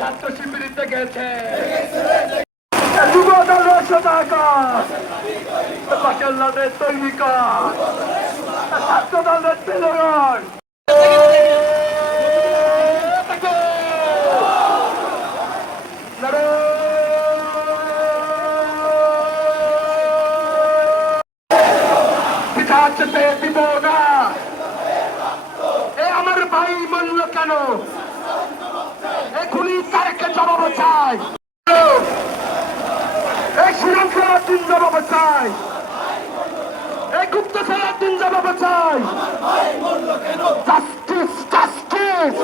ছাত্র শিবির জেগেছে, যুব দলের সদাগর, বাকেল্লাদের তৈরি কর, ছাত্র দলের প্রেরণ। দিব না, আমার ভাই মূল্য কেন? এখনই তারেককে জবাব চাই, এই শ্রীরামপুরের দিন জবাব চাই, এই গুপ্তচরের দিন জবাব চাই। Justice justice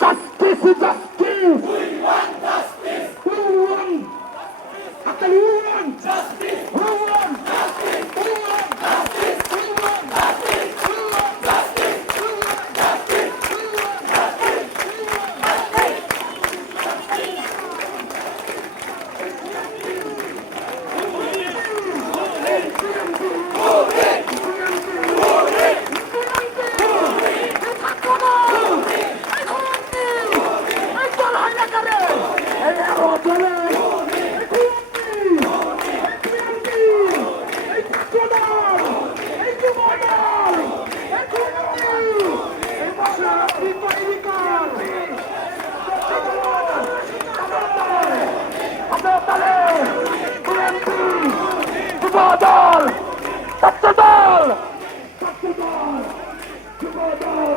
justice justice Jubodal, Chhatradal, Chhatradal, Jubodal,